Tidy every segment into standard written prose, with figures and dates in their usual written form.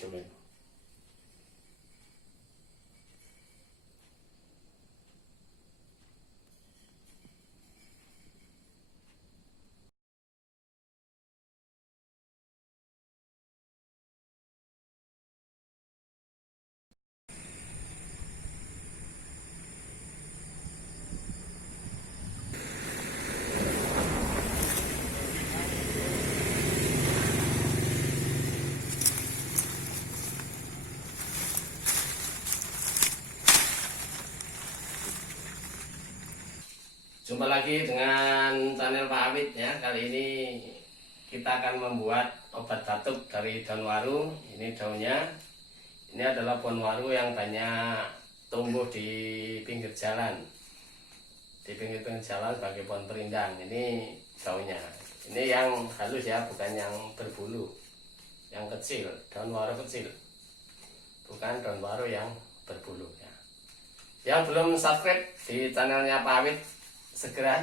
videonya. Jumpa lagi dengan channel Pak Awit ya. Kali ini kita akan membuat obat batuk dari daun waru. Ini daunnya. Ini adalah pohon waru yang banyak tumbuh di pinggir jalan. Di pinggir-pinggir jalan sebagai pohon perindang. Ini daunnya. Ini yang halus ya, bukan yang berbulu. Yang kecil, daun waru kecil. Bukan daun waru yang berbulu ya. Yang belum subscribe di channelnya Pak Awit, segera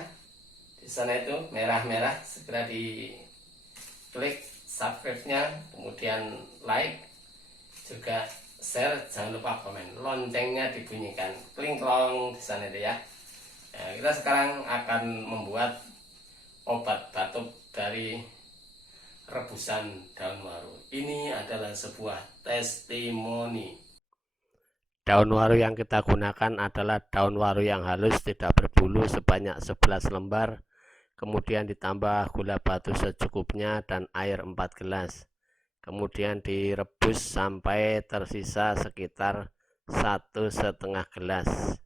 di sana itu merah-merah, segera di klik subscribe-nya, kemudian like, juga share, jangan lupa komen, loncengnya dibunyikan, kling klong di sana itu ya. Kita sekarang akan membuat obat batuk dari rebusan daun waru. Ini adalah sebuah testimoni. Daun waru yang kita gunakan adalah daun waru yang halus, tidak berbulu, sebanyak 11 lembar. Kemudian ditambah gula batu secukupnya dan air 4 gelas. Kemudian direbus sampai tersisa sekitar 1,5 gelas.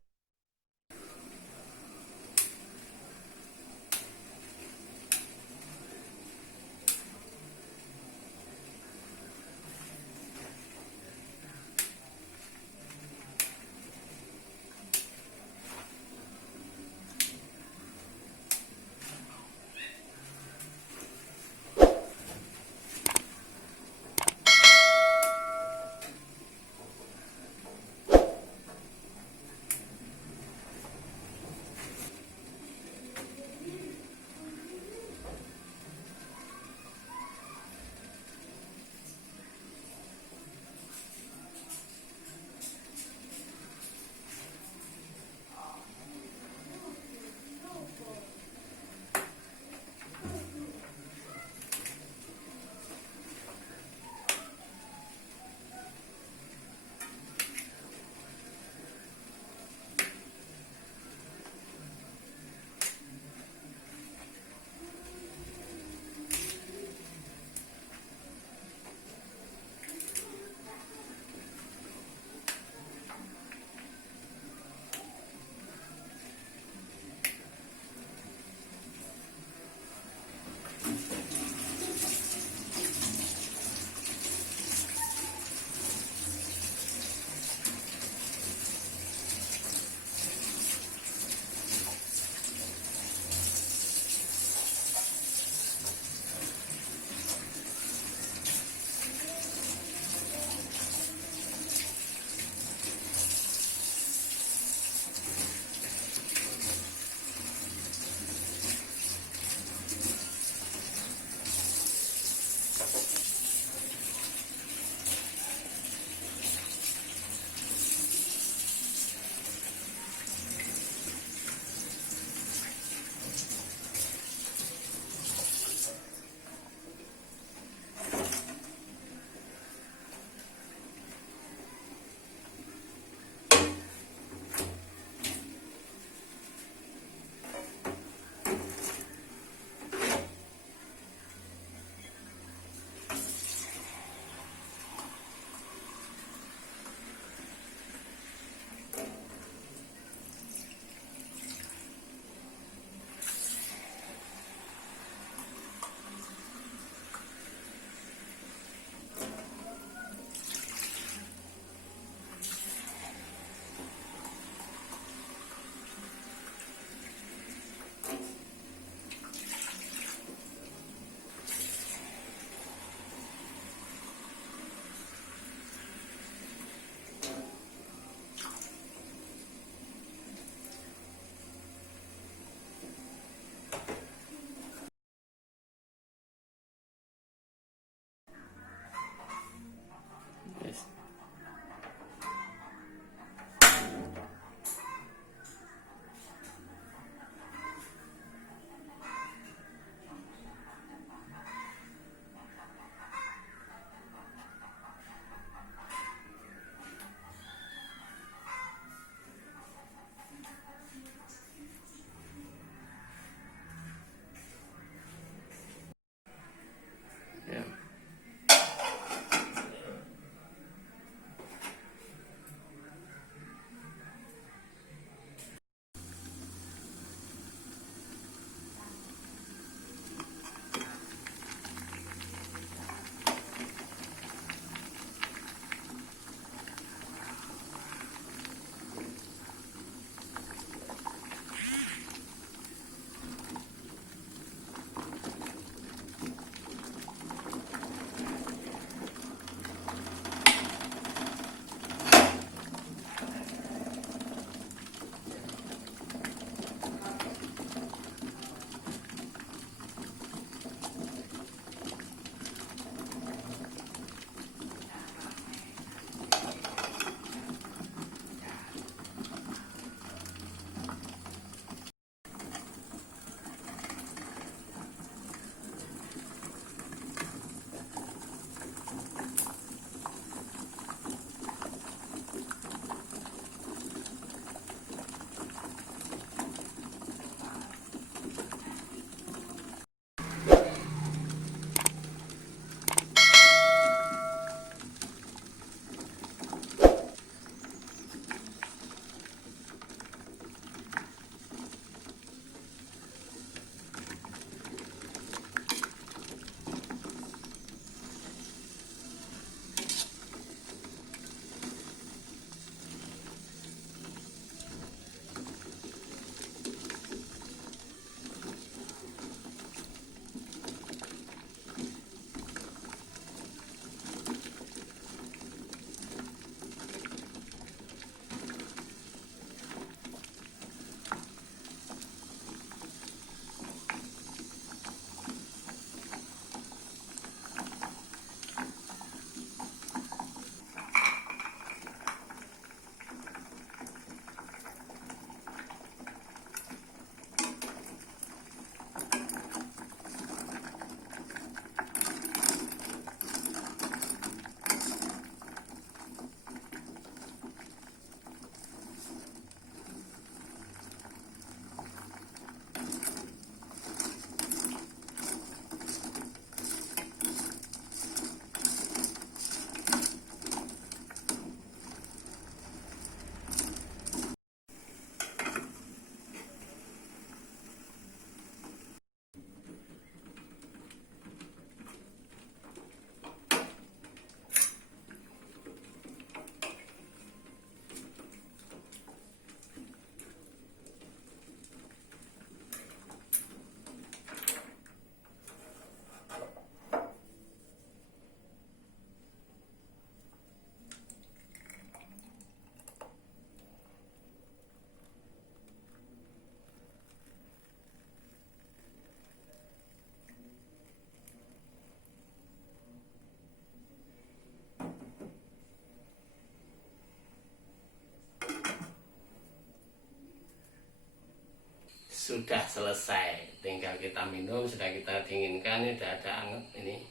sudah selesai, tinggal kita minum. Sudah kita dinginkan, ini sudah ada anget, ini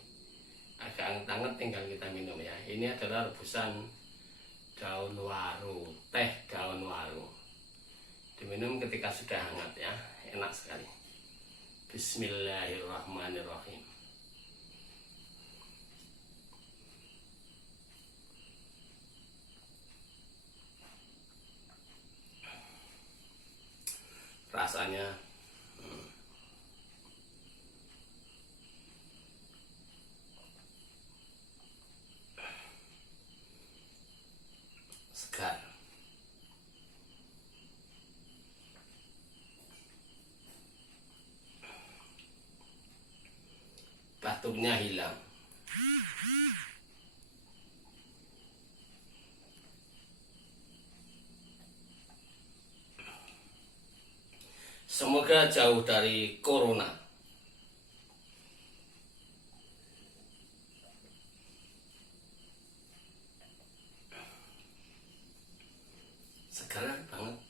agak anget-anget, tinggal kita minum ya. Ini adalah rebusan daun waru, teh daun waru. Diminum ketika sudah hangat ya, enak sekali. Bismillahirrahmanirrahim. Rasanya segar. Batuknya hilang. Semoga jauh dari corona. Segar banget.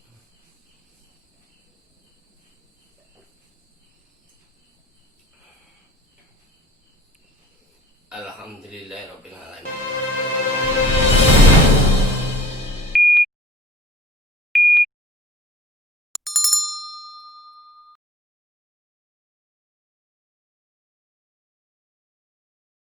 Alhamdulillahirabbil alamin.